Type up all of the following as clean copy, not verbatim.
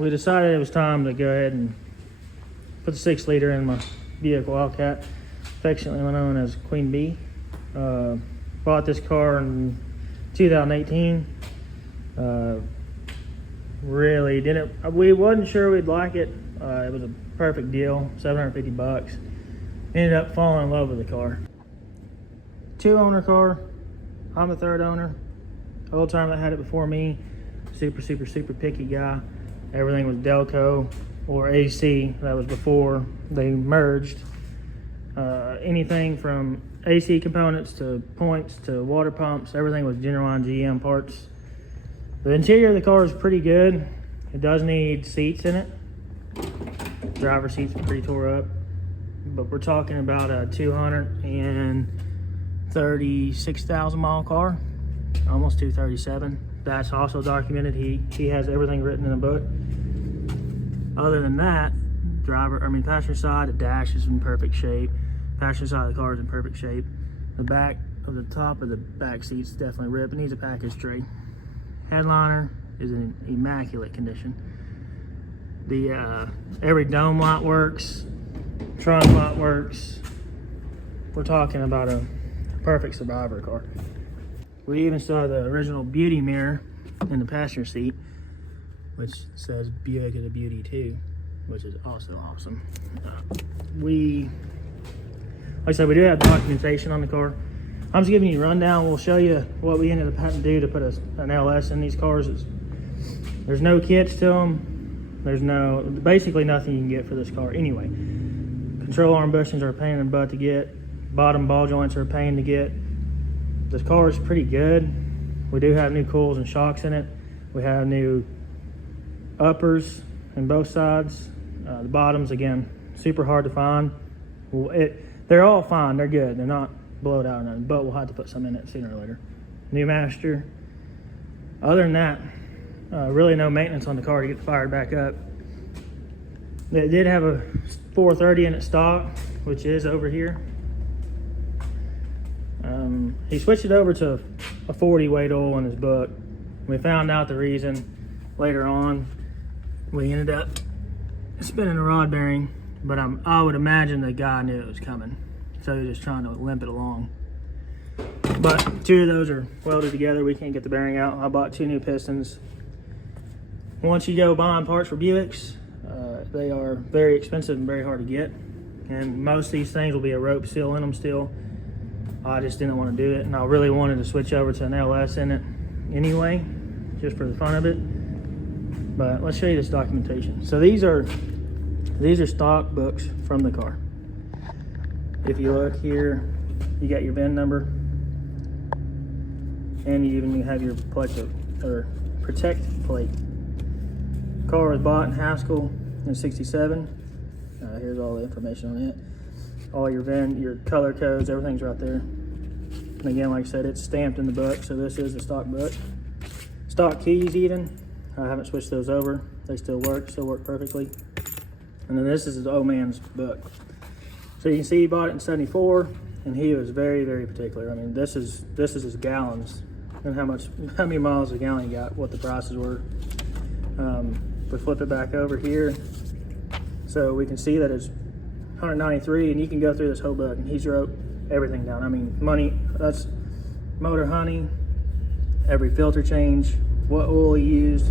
we decided it was time to go ahead and put the 6 liter in my Buick Wildcat, affectionately known as Queen Bee. Bought this car in 2018. Really didn't, we wasn't sure we'd like it. It was a perfect deal, $750. Ended up falling in love with the car. 2-owner car. I'm the 3rd owner. Old timer that had it before me, super picky guy. Everything was Delco or AC. That was before they merged. Anything from AC components to points to water pumps, everything was genuine GM parts. The interior of the car is pretty good. It does need seats in it. Driver seats are pretty tore up, but we're talking about a 236,000 mile car, almost 237. That's also documented. He has everything written in the book. Other than that, passenger side, the dash is in perfect shape. Passenger side of the car is in perfect shape. The back of the top of the back seat's definitely ripped. It needs a package tray. Headliner is in immaculate condition. The every dome light works, trunk light works. We're talking about a perfect survivor car. We even saw the original beauty mirror in the passenger seat, which says Buick is a beauty too, which is also awesome. Like I said, we do have documentation on the car. I'm just giving you a rundown. We'll show you what we ended up having to do to put an LS in these cars. There's no kits to them. There's basically nothing you can get for this car anyway. Control arm bushings are a pain in the butt to get. Bottom ball joints are a pain to get. This car is pretty good. We do have new coils and shocks in it. We have new uppers in both sides. The bottoms, again, super hard to find. They're all fine. They're good. They're not blowed out or nothing, but we'll have to put some in it sooner or later. New master. Other than that, really no maintenance on the car to get it fired back up. It did have a 430 in its stock, which is over here. He switched it over to a 40 weight oil in his book. We found out the reason later on. We ended up spinning a rod bearing, but I would imagine the guy knew it was coming, so he was just trying to limp it along. But 2 of those are welded together. We can't get the bearing out. I bought 2 new pistons. Once you go buying parts for Buicks, they are very expensive and very hard to get, and most of these things will be a rope seal in them still. I just didn't want to do it, and I really wanted to switch over to an LS in it anyway, just for the fun of it. But let's show you this documentation. So these are stock books from the car. If you look here, you got your VIN number, and you even have your protect plate. Car was bought in Haskell in '67. Here's all the information on it. All your VIN, your color codes, everything's right there. And again, like I said, it's stamped in the book, so this is the stock book. Stock keys even, I haven't switched those over. They still work perfectly. And then this is his old man's book. So you can see he bought it in '74, and he was very particular. I mean, this is his gallons and how many miles a gallon he got, what the prices were. We flip it back over here, so we can see that it's 193, and you can go through this whole book, and he's wrote everything down. I mean, that's motor honey, every filter change, what oil he used.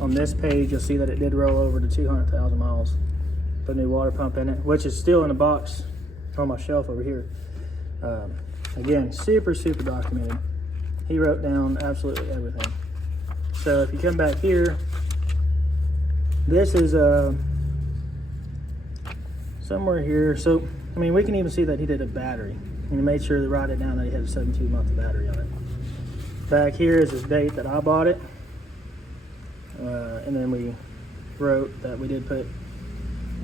On this page, you'll see that it did roll over to 200,000 miles. Put a new water pump in it, which is still in a box on my shelf over here. Again, super documented. He wrote down absolutely everything. So if you come back here, this is somewhere here. So, I mean, we can even see that he did a battery. And he made sure to write it down that he had a 72-month battery on it. Back here is his date that I bought it. And then we wrote that we did put,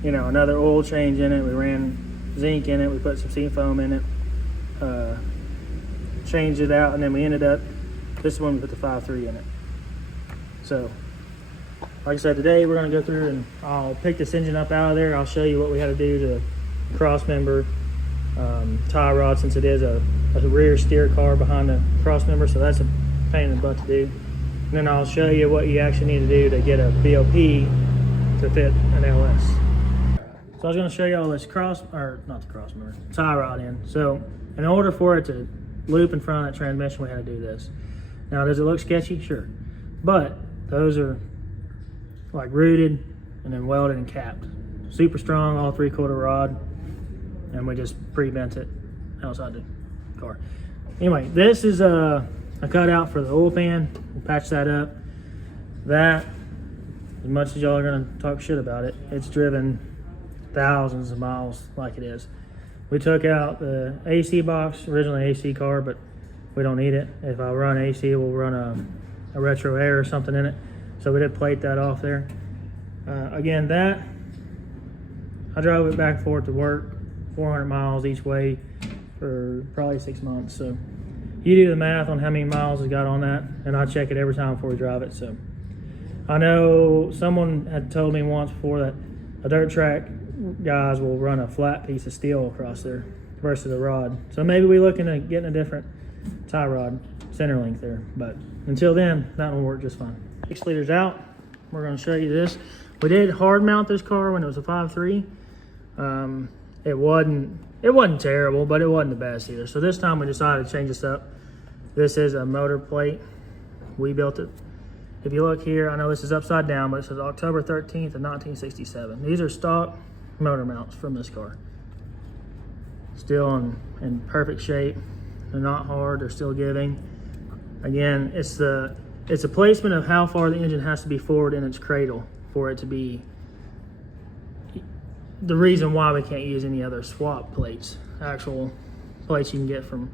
another oil change in it. We ran zinc in it. We put some seafoam in it. Changed it out, and then we ended up, this is when we put the 5.3 in it. So, like I said, today we're going to go through and I'll pick this engine up out of there. I'll show you what we had to do to cross member, tie rod, since it is a rear steer car behind the cross member, so that's a pain in the butt to do. then I'll show you what you actually need to do to get a BOP to fit an LS. So I was going to show you all this tie rod in. So in order for it to loop in front of that transmission, we had to do this. Now, does it look sketchy? Sure. But those are like rooted and then welded and capped. Super strong, all 3/4 rod. And we just pre-bent it outside the car. Anyway, this is a cutout for the oil pan. We'll patch that up. That, as much as y'all are gonna talk shit about it, it's driven thousands of miles like it is. We took out the AC box, originally AC car, but we don't need it. If I run AC, we'll run a retro air or something in it. So we did plate that off there. Again, that, I drove it back and forth to work, 400 miles each way for probably 6 months. So you do the math on how many miles it's got on that, and I check it every time before we drive it. So I know someone had told me once before that a dirt track guys will run a flat piece of steel across there versus a rod. So maybe we're looking at getting a different tie rod center length there, but until then, that will work just fine. 6 liters out. We're going to show you this. We did hard mount this car when it was a 5.3. It wasn't terrible, but it wasn't the best either. So this time we decided to change this up. This is a motor plate. We built it. If you look here, I know this is upside down, but it says October 13th of 1967. These are stock motor mounts from this car. Still in perfect shape. They're not hard, they're still giving. Again, it's a placement of how far the engine has to be forward in its cradle for it to be the reason why we can't use any other swap plates, actual plates you can get from,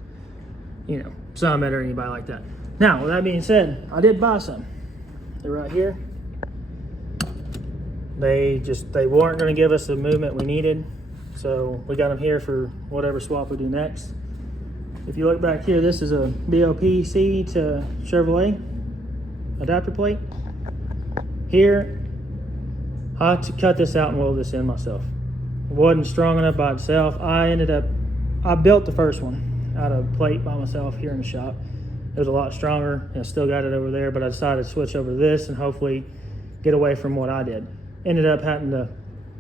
Summit or anybody like that. Now, with that being said, I did buy some. They're right here. They weren't going to give us the movement we needed, so we got them here for whatever swap we do next. If you look back here, this is a BOP-C to Chevrolet adapter plate. Here, I had to cut this out and weld this in myself. It wasn't strong enough by itself. I built the first one out of plate by myself here in the shop. It was a lot stronger, and I still got it over there, but I decided to switch over to this and hopefully get away from what I did. Ended up having to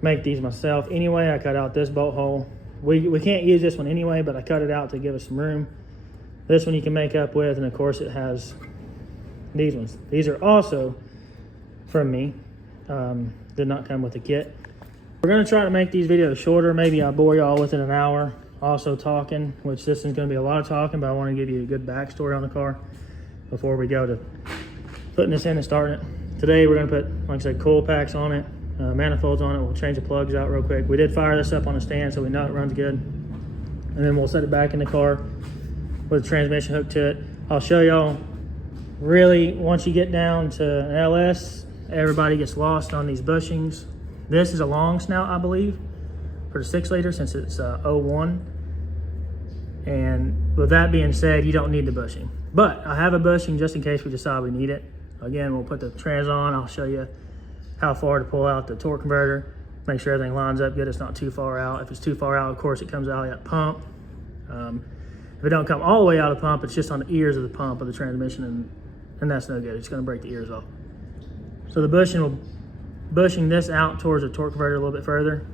make these myself. Anyway, I cut out this bolt hole. We can't use this one anyway, but I cut it out to give us some room. This one you can make up with, and of course it has these ones. These are also from me. Did not come with the kit. We're gonna try to make these videos shorter. Maybe I'll bore y'all within an hour. Also talking, which this is gonna be a lot of talking, but I wanna give you a good backstory on the car before we go to putting this in and starting it. Today we're gonna put, like I said, coil packs on it, manifolds on it. We'll change the plugs out real quick. We did fire this up on a stand, so we know it runs good. And then we'll set it back in the car with a transmission hook to it. I'll show y'all, really, once you get down to an LS, everybody gets lost on these bushings. This is a long snout, I believe, for the 6 liter since it's 01. And with that being said, you don't need the bushing. But I have a bushing just in case we decide we need it. Again, we'll put the trans on. I'll show you how far to pull out the torque converter. Make sure everything lines up good. It's not too far out. If it's too far out, of course, it comes out of that pump. If it don't come all the way out of the pump, it's just on the ears of the pump of the transmission, and that's no good. It's going to break the ears off. So the bushing will bushing this out towards the torque converter a little bit further.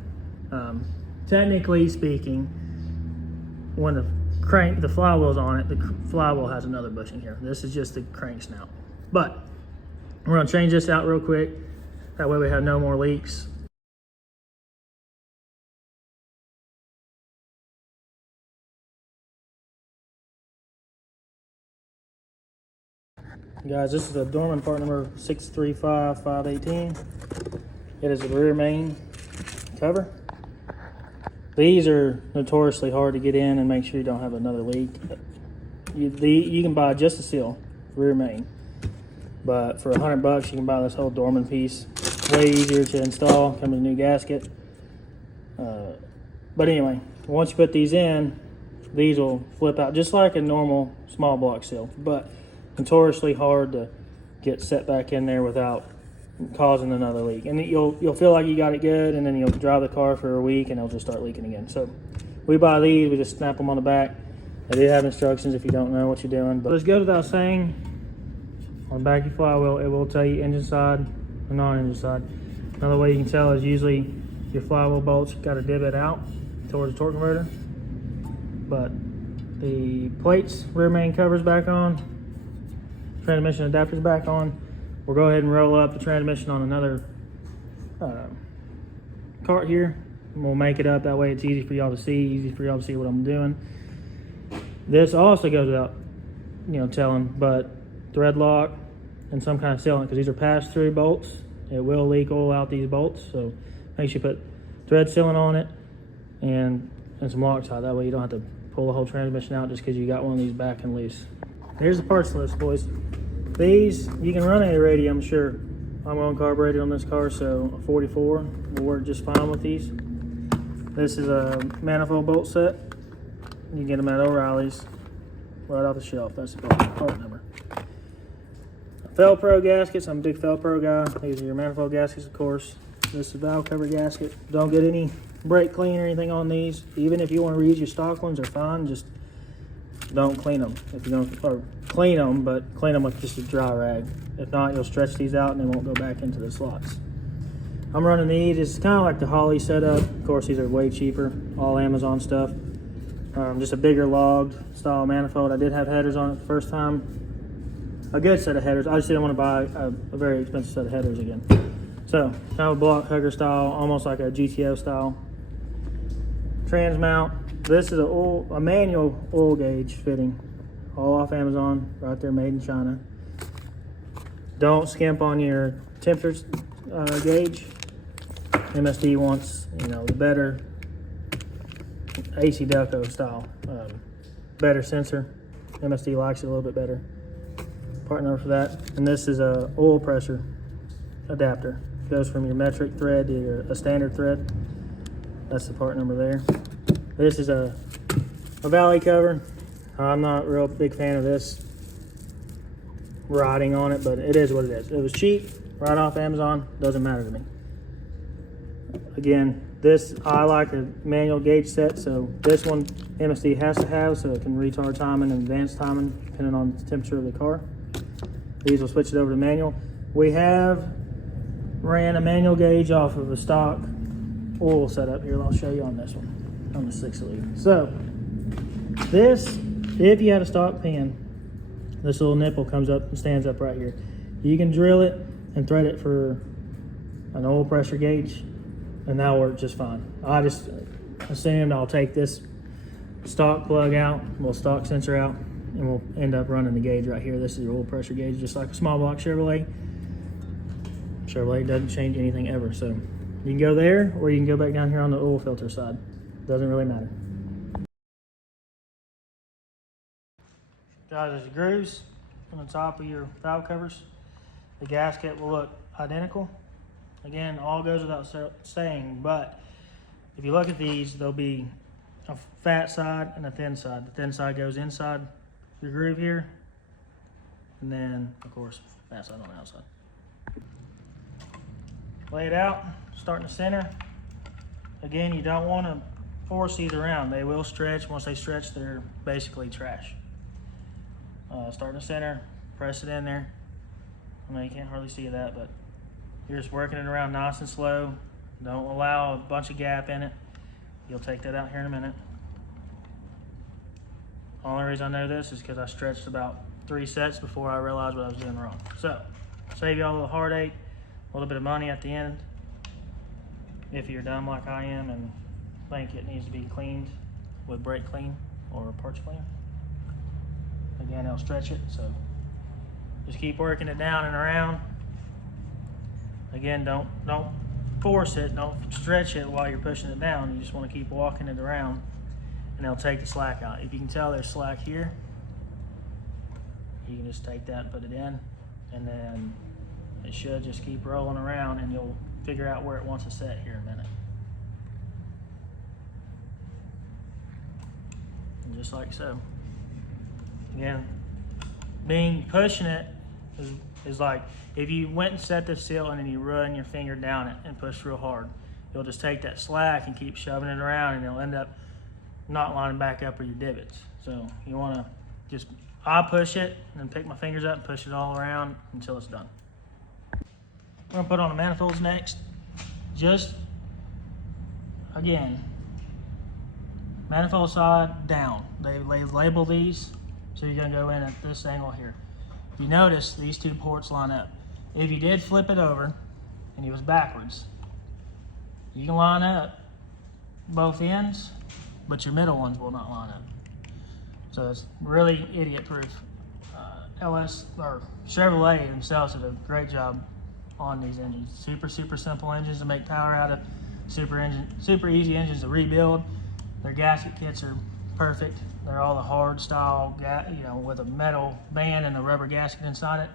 Technically speaking, when the flywheel's on it, the flywheel has another bushing here. This is just the crank snout. But we're going to change this out real quick. That way we have no more leaks. Guys, this is the Dorman part number 635518. It is a rear main cover. These are notoriously hard to get in and make sure you don't have another leak. You can buy just a seal, rear main. But for $100, you can buy this whole Dorman piece. Way easier to install, comes with a new gasket. But anyway, once you put these in, these will flip out just like a normal small block seal. But notoriously hard to get set back in there without causing another leak. And you'll feel like you got it good, and then you'll drive the car for a week and it'll just start leaking again. So we buy these, we just snap them on the back. They do have instructions if you don't know what you're doing. But let's go without saying, On the back of your flywheel, it will tell you engine side and non-engine side. Another way you can tell is usually your flywheel bolts got a divot out towards the torque converter, but the plates, rear main covers back on, transmission adapter's back on. We'll go ahead and roll up the transmission on another cart here, and we'll make it up. That way it's easy for y'all to see, what I'm doing. This also goes without, telling, but thread lock and some kind of sealant, because these are pass-through bolts. It will leak oil out these bolts, so make sure you put thread sealant on it and some Loctite. That way you don't have to pull the whole transmission out just because you got one of these back and loose. Here's the parts list, boys. These, you can run a radium, sure. I'm on carbureted on this car, so a 44 will work just fine with these. This is a manifold bolt set. You can get them at O'Reilly's right off the shelf. That's the part number. Felpro gaskets. I'm a big Felpro guy. These are your manifold gaskets, of course. This is a valve cover gasket. Don't get any brake clean or anything on these. Even if you want to reuse your stock ones, they're fine. Just don't clean them. If you don't, or clean them, but clean them with just a dry rag. If not, you'll stretch these out and they won't go back into the slots. I'm running these. It's kind of like the Holley setup. Of course, these are way cheaper. All Amazon stuff. Just a bigger logged style manifold. I did have headers on it the first time. A good set of headers. I just didn't want to buy a very expensive set of headers again. So, kind of a block hugger style, almost like a GTO style. Trans mount. This is a manual oil gauge fitting. All off Amazon, right there, made in China. Don't skimp on your temperature gauge. MSD wants, the better AC Delco style, better sensor. MSD likes it a little bit better. Part number for that. And this is a oil pressure adapter. Goes from your metric thread to a standard thread. That's the part number there. This is a valley cover. I'm not a real big fan of this writing on it, but it is what it is. It was cheap, right off Amazon. Doesn't matter to me. Again, this, I like a manual gauge set, so this one MSD has to have so it can retard timing and advance timing depending on the temperature of the car. These will switch it over to manual. We have ran a manual gauge off of a stock oil setup here. I'll show you on this one, on the 6 liter. So this, if you had a stock pan, this little nipple comes up and stands up right here. You can drill it and thread it for an oil pressure gauge, and that'll work just fine. I just assumed I'll take this stock plug out, stock sensor out, and we'll end up running the gauge right here. This is your oil pressure gauge, just like a small block Chevrolet. Chevrolet doesn't change anything ever, so you can go there or you can go back down here on the oil filter side. Doesn't really matter. Guys, there's grooves on the top of your valve covers. The gasket will look identical. Again, all goes without saying, but if you look at these, there'll be a fat side and a thin side. The thin side goes inside your groove here, and then, of course, fat side on the outside. Lay it out, start in the center. Again, you don't want to force these around. They will stretch. Once they stretch, they're basically trash. Start in the center, press it in there. I know you can't hardly see that, but you're just working it around nice and slow. Don't allow a bunch of gap in it. You'll take that out here in a minute. The only reason I know this is because I stretched about 3 sets before I realized what I was doing wrong. So, save y'all a little heartache, a little bit of money at the end. If you're dumb like I am and think it needs to be cleaned with brake clean or parts clean. Again, it'll stretch it, so just keep working it down and around. Again, don't force it, don't stretch it while you're pushing it down. You just want to keep walking it around and it'll take the slack out. If you can tell there's slack here, you can just take that and put it in, and then it should just keep rolling around and you'll figure out where it wants to set here in a minute. And just like so. Again, pushing it is like if you went and set this seal and then you run your finger down it and push real hard, you'll just take that slack and keep shoving it around and it'll end up not lining back up with your divots. So you want to just I push it and then pick my fingers up and push it all around until it's done. We're gonna put on the manifolds next. Just, again, manifold side down. They label these, so you're gonna go in at this angle here. You notice these two ports line up. If you did flip it over and it was backwards, you can line up both ends, but your middle ones will not line up. So it's really idiot proof. LS or Chevrolet themselves did a great job on these engines. Super simple engines to make power out of. Super easy engines to rebuild. Their gasket kits are perfect. They're all the hard style, with a metal band and a rubber gasket inside it.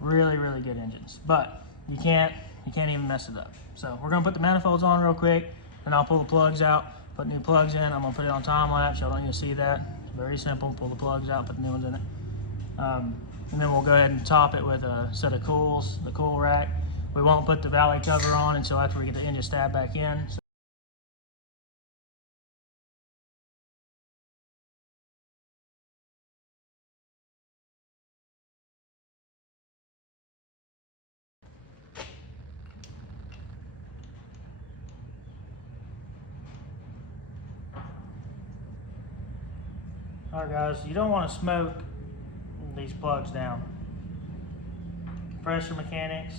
Really good engines. But you can't even mess it up. So we're gonna put the manifolds on real quick, and I'll pull the plugs out, put new plugs in. I'm gonna put it on time lapse. Y'all don't need to see that. It's very simple. Pull the plugs out, put the new ones in it. And then we'll go ahead and top it with a set of cools, the cool rack. We won't put the valley cover on until after we get the engine stab back in. Alright guys, you don't want to smoke these plugs down. Compressor mechanics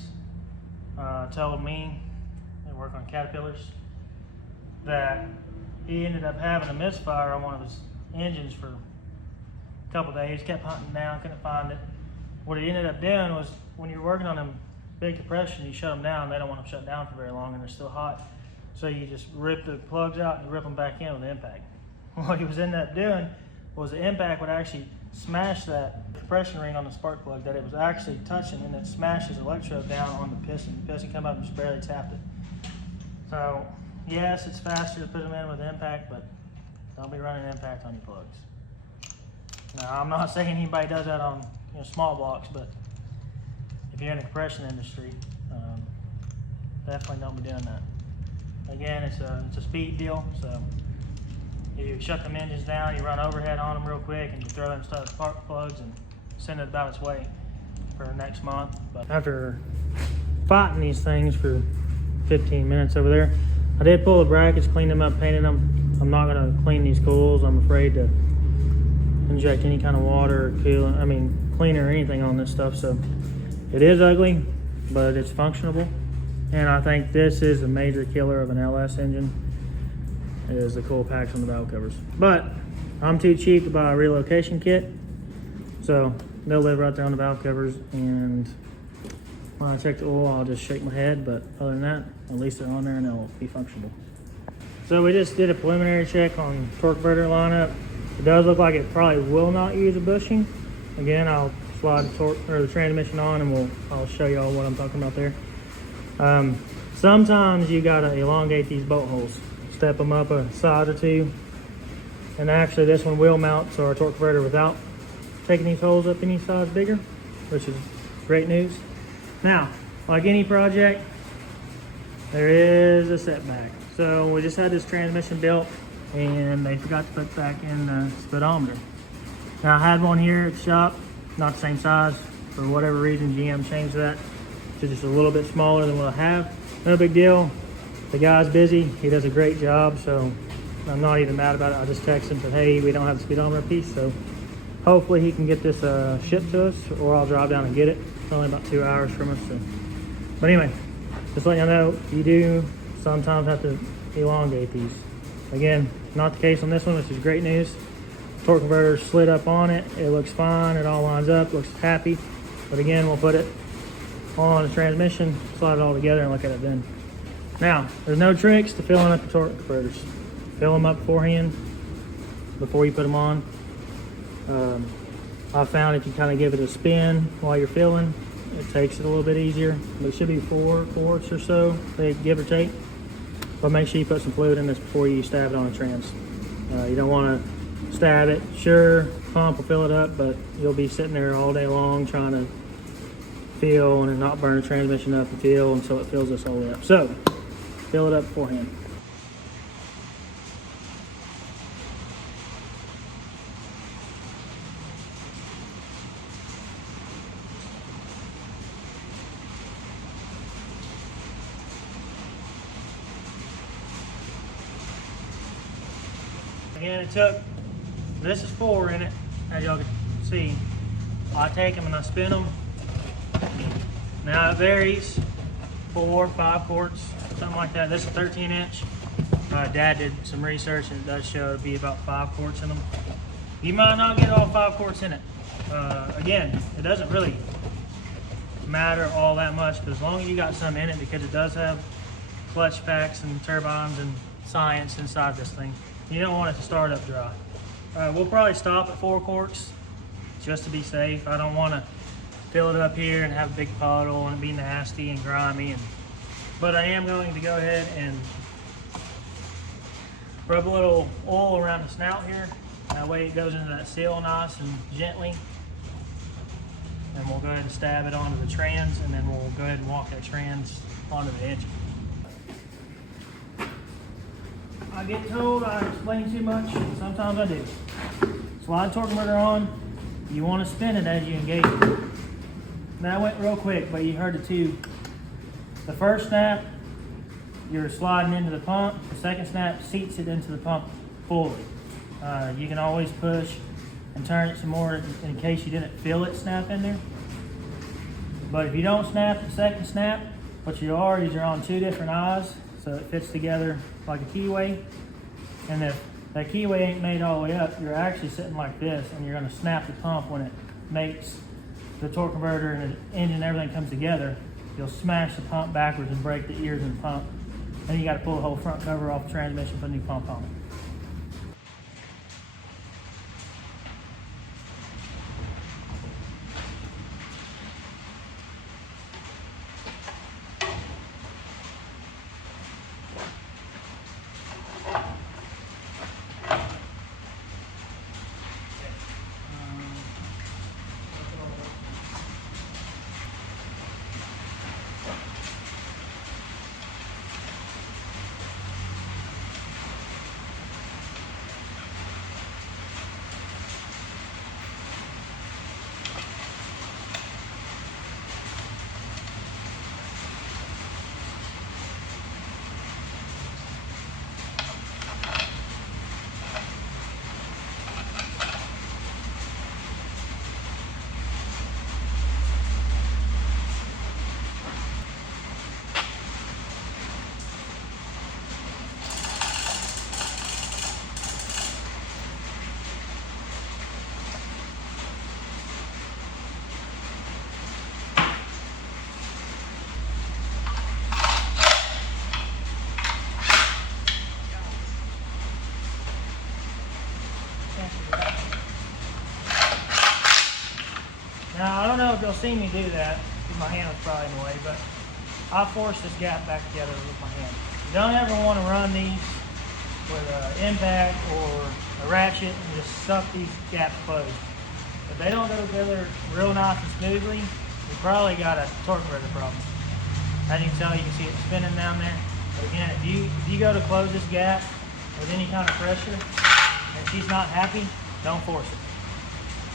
told me, they work on Caterpillars, that he ended up having a misfire on one of his engines for a couple days, kept hunting down, couldn't find it. What he ended up doing was, when you're working on them big compression, you shut them down, they don't want them shut down for very long and they're still hot. So you just rip the plugs out and you rip them back in with the impact. What he was ended up doing was the impact would actually smash that compression ring on the spark plug that it was actually touching, and it smashed his electrode down on the piston. The piston come up and just barely tapped it. So yes, it's faster to put them in with impact, but don't be running impact on your plugs. Now, I'm not saying anybody does that on small blocks, but if you're in the compression industry, definitely don't be doing that. Again, it's a speed deal, so you shut them engines down, you run overhead on them real quick, and you throw them spark plugs and send it about its way for next month. But after fighting these things for 15 minutes over there, I did pull the brackets, clean them up, painted them. I'm not gonna clean these coils. I'm afraid to inject any kind of water or cleaner or anything on this stuff. So it is ugly, but it's functionable. And I think this is a major killer of an LS engine, is the coil packs on the valve covers. But I'm too cheap to buy a relocation kit, so they'll live right there on the valve covers, and when I check the oil, I'll just shake my head, but other than that, at least they're on there and they'll be functional. So we just did a preliminary check on torque converter lineup. It does look like it probably will not use a bushing. Again, I'll slide the transmission on and I'll show you all what I'm talking about there. Sometimes you gotta elongate these bolt holes. Step them up a size or two, and actually this one will mount to our torque converter without taking these holes up any size bigger, which is great news. Now, like any project, there is a setback. So we just had this transmission built and they forgot to put back in the speedometer. Now I had one here at the shop, not the same size. For whatever reason, GM changed that to just a little bit smaller than what I have. No big deal. The guy's busy, he does a great job, so I'm not even mad about it. I just texted him, said, hey, we don't have the speedometer piece, so hopefully he can get this shipped to us, or I'll drive down and get it. It's only about 2 hours from us. So. But anyway, just letting you know, you do sometimes have to elongate these. Again, not the case on this one, which is great news. Torque converter slid up on it. It looks fine, it all lines up, looks happy. But again, we'll put it on the transmission, slide it all together, and look at it then. Now, there's no tricks to filling up the torque converters. Fill them up beforehand, before you put them on. I found if you kind of give it a spin while you're filling, it takes it a little bit easier. But it should be 4 quarts or so, give or take. But make sure you put some fluid in this before you stab it on the trans. You don't want to stab it. Sure, pump will fill it up, but you'll be sitting there all day long trying to fill and not burn the transmission up and fill until it fills this all the way up. So, fill it up beforehand. Again, it took, this is 4 in it, as y'all can see. I take them and I spin them. Now it varies, 4, 5 quarts, something like that. This is 13 inch. Dad did some research and it does show to be about 5 quarts in them. You might not get all 5 quarts in it. Again, it doesn't really matter all that much, but as long as you got some in it, because it does have clutch packs and turbines and science inside this thing. You don't want it to start up dry. We'll probably stop at 4 quarts just to be safe. I don't want to fill it up here and have a big puddle and be nasty and grimy. But I am going to go ahead and rub a little oil around the snout here. That way it goes into that seal nice and gently. And we'll go ahead and stab it onto the trans, and then we'll go ahead and walk that trans onto the engine. I get told I explain too much, sometimes I do. Slide torque motor on, you want to spin it as you engage it. That went real quick, but you heard it too. The first snap, you're sliding into the pump. The second snap seats it into the pump fully. You can always push and turn it some more in case you didn't feel it snap in there. But if you don't snap the second snap, what you are is you're on 2 different eyes, so it fits together like a keyway. And if that keyway ain't made all the way up, you're actually sitting like this, and you're gonna snap the pump when it makes the torque converter and the engine and everything comes together. You'll smash the pump backwards and break the ears in the pump. Then you gotta pull the whole front cover off the transmission, put a new pump on it. Now, I don't know if you'll see me do that, because my hand was probably in the way, but I forced this gap back together with my hand. You don't ever want to run these with an impact or a ratchet and just suck these gaps closed. If they don't go together real nice and smoothly, you probably got a torque converter problem. As you can tell, you can see it spinning down there. But again, if you go to close this gap with any kind of pressure, and she's not happy, don't force it.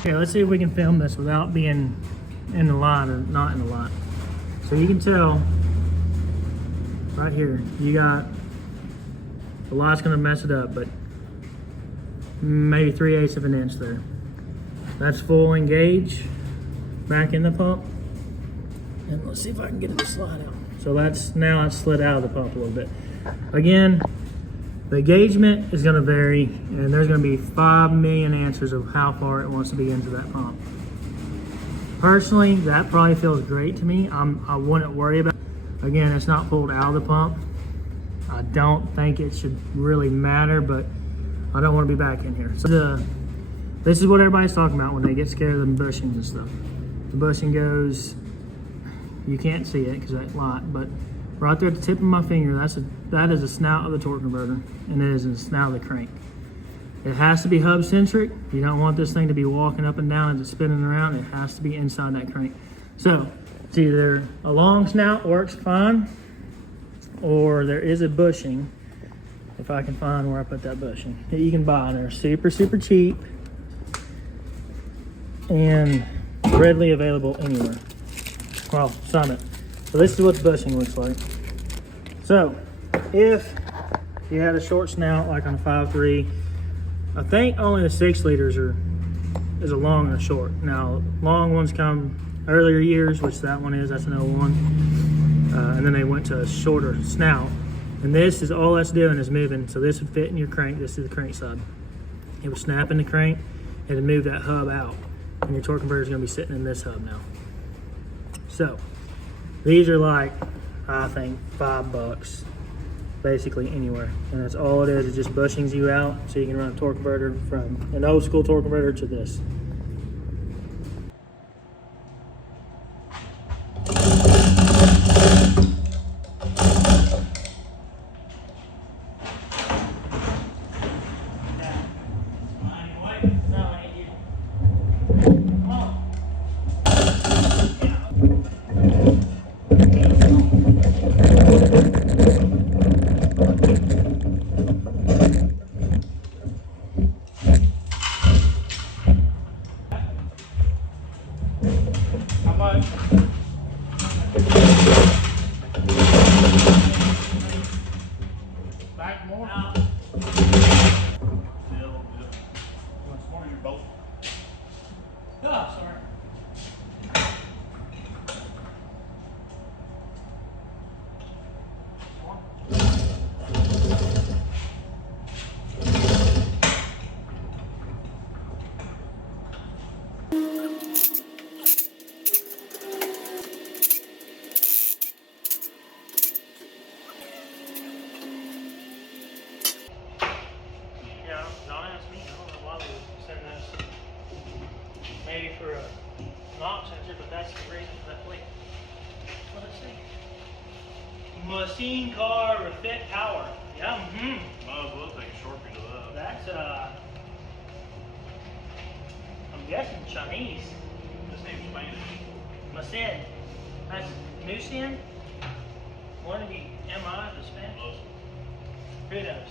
Okay, let's see if we can film this without being in the light or not in the light. So you can tell right here, you got, the light's gonna mess it up, but maybe 3/8 of an inch there. That's full engage back in the pump. And let's see if I can get it to slide out. So now it's slid out of the pump a little bit. Again, the engagement is going to vary, and there's going to be 5 million answers of how far it wants to be into that pump. Personally, that probably feels great to me. I wouldn't worry about it. Again, it's not pulled out of the pump. I don't think it should really matter, but I don't want to be back in here. So this is what everybody's talking about when they get scared of the bushings and stuff. The bushing goes, you can't see it because of that light, but right there at the tip of my finger, that is a snout of the torque converter, and it is a snout of the crank. It has to be hub centric. You don't want this thing to be walking up and down as it's spinning around. It has to be inside that crank. So it's either a long snout works fine, or there is a bushing, if I can find where I put that bushing, that you can buy. They're super, super cheap and readily available anywhere. Well, Summit. So this is what the bushing looks like. So if you had a short snout like on a 5.3, I think only the 6 liters is a long and a short. Now, long ones come earlier years, which that one is, that's an 01. And then they went to a shorter snout. And this is all that's doing is moving. So this would fit in your crank. This is the crank side. It would snap in the crank and it'd move that hub out. And your torque converter is going to be sitting in this hub now. So these are like, I think, $5 basically anywhere. And that's all it is just bushings you out so you can run a torque converter from an old school torque converter to this. Back more? Oh, sorry. Yeah, don't ask me. I don't know why they would send this. Maybe for a knock sensor, but that's the reason for that plate. Let's see. Machine car refit power. Yeah, Might as well take a Sharpie to that. That's I'm guessing Chinese. This name's Spanish. Macen. That's Mucin. One to be MI for Spanish. Close. Who knows?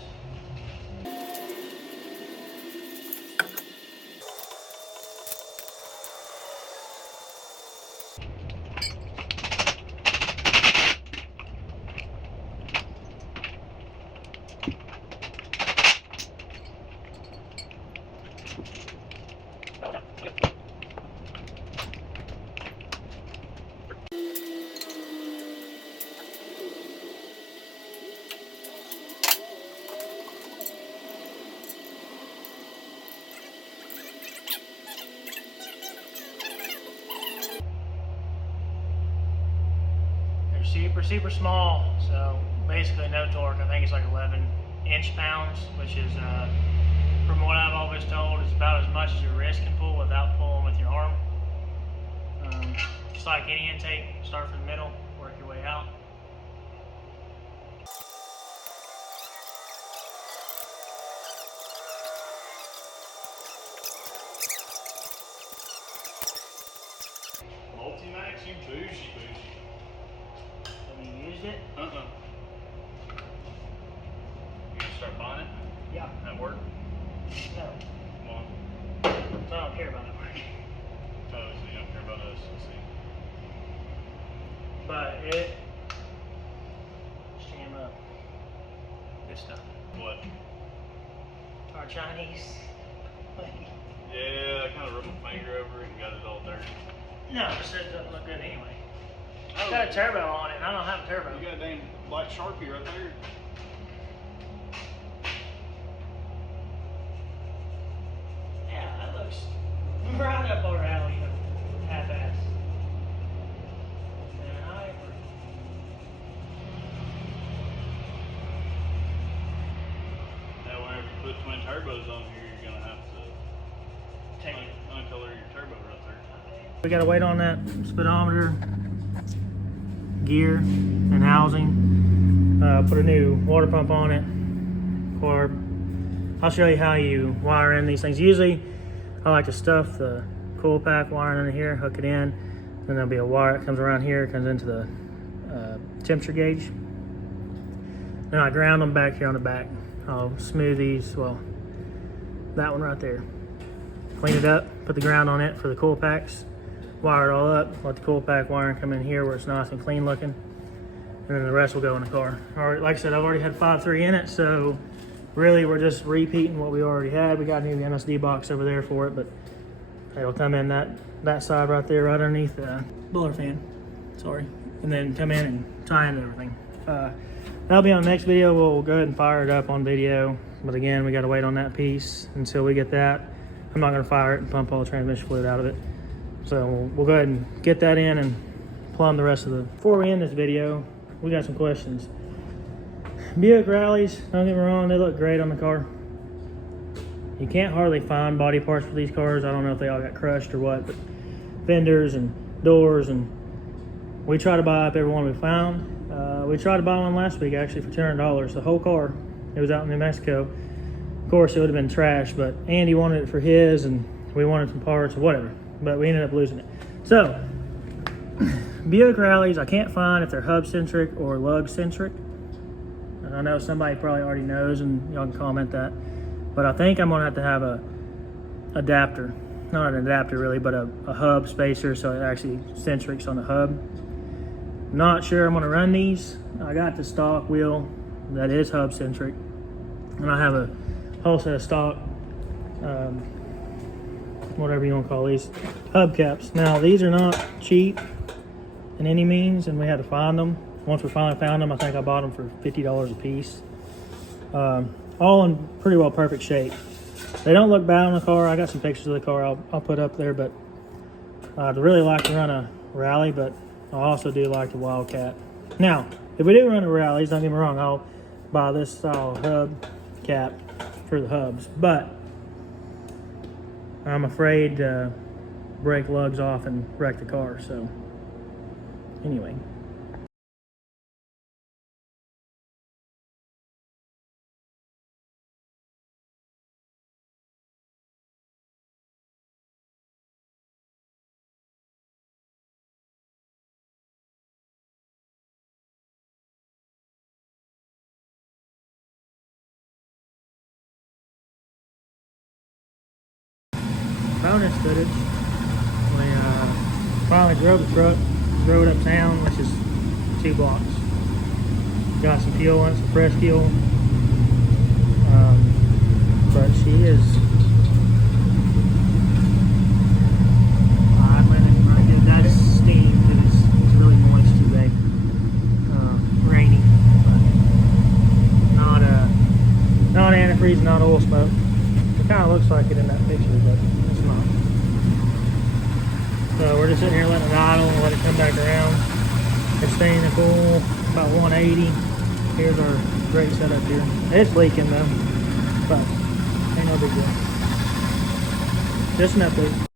Super small, so basically no torque. I think it's like 11 inch-pounds, which is, from what I've always told, is about as much as your wrist can pull without pulling with your arm. Just like any intake, start from the middle, work your way out. Multi-max, you bougie. Have you used it? You gonna start buying it? Yeah. At work? No. Come on. So I don't care about that work. Oh, so you don't care about us. Let's see. But it jam up. Good stuff. What? Our Chinese. Yeah, I kind of rubbed my finger over it and got it all dirty. No, it just doesn't look good anyway. Oh, It's got a turbo on it, and I don't have a turbo. you got a dang black Sharpie right there. Yeah, that looks right up our alley, half-ass. Now, whenever you put twin turbos on here, you're gonna have to Take it. uncolor your turbo right there. We got to wait on that speedometer, gear, and housing. Put a new water pump on it. Or I'll show you how you wire in these things. Usually, I like to stuff the coil pack wire under here, hook it in. Then there'll be a wire that comes around here, comes into the temperature gauge. Then I ground them back here on the back. I'll smooth these, well, that one right there. Clean it up, put the ground on it for the coil packs. Wire it all up, let the coil pack wiring come in here where it's nice and clean looking, and then the rest will go in the car. All right, like I said, I've already had 5.3 in it, so really we're just repeating what we already had. We got a new MSD box over there for it, but it'll come in that side right there, right underneath the blower fan. Sorry. And then come in and tie into everything. That'll be on the next video. We'll go ahead and fire it up on video. But again, we got to wait on that piece until we get that. I'm not going to fire it and pump all the transmission fluid out of it. So we'll go ahead and get that in and plumb the rest of the... Before we end this video, we got some questions. Buick rallies, don't get me wrong, they look great on the car. You can't hardly find body parts for these cars. I don't know if they all got crushed or what, but fenders and doors, and we try to buy up every one we found. We tried to buy one last week actually for $200, the whole car. It was out in New Mexico. Of course, it would have been trash, but Andy wanted it for his, and we wanted some parts or whatever, but we ended up losing it. So, Buick rallies, I can't find if they're hub-centric or lug-centric. And I know somebody probably already knows, and y'all can comment that. But I think I'm gonna have to have a adapter. Not an adapter really, but a hub spacer, so it actually centrics on the hub. Not sure I'm gonna run these. I got the stock wheel that is hub centric, and I have a whole set of stock, whatever you want to call these, hubcaps. Now these are not cheap in any means, and we had to find them. Once we finally found them, I think I bought them for $50 a piece. All in pretty well perfect shape. They don't look bad on the car. I got some pictures of the car I'll put up there, but I'd really like to run a rally, but I also do like the Wildcat. Now, if we do run a rallies, don't get me wrong, I'll buy this style hub cap for the hubs, but I'm afraid to break lugs off and wreck the car, so anyway. Bonus footage. We finally drove the truck, drove it uptown, which is 2 blocks. Got some fuel in it, some fresh fuel. But she is. I'm gonna give that steam because it's really moist today. Rainy. Not antifreeze, not oil smoke. It kind of looks like it in that picture, but it's not. So we're just sitting here letting it idle and let it come back around. It's staying cool, about 180. Here's our great setup here. It's leaking though, but ain't no big deal. Just an update.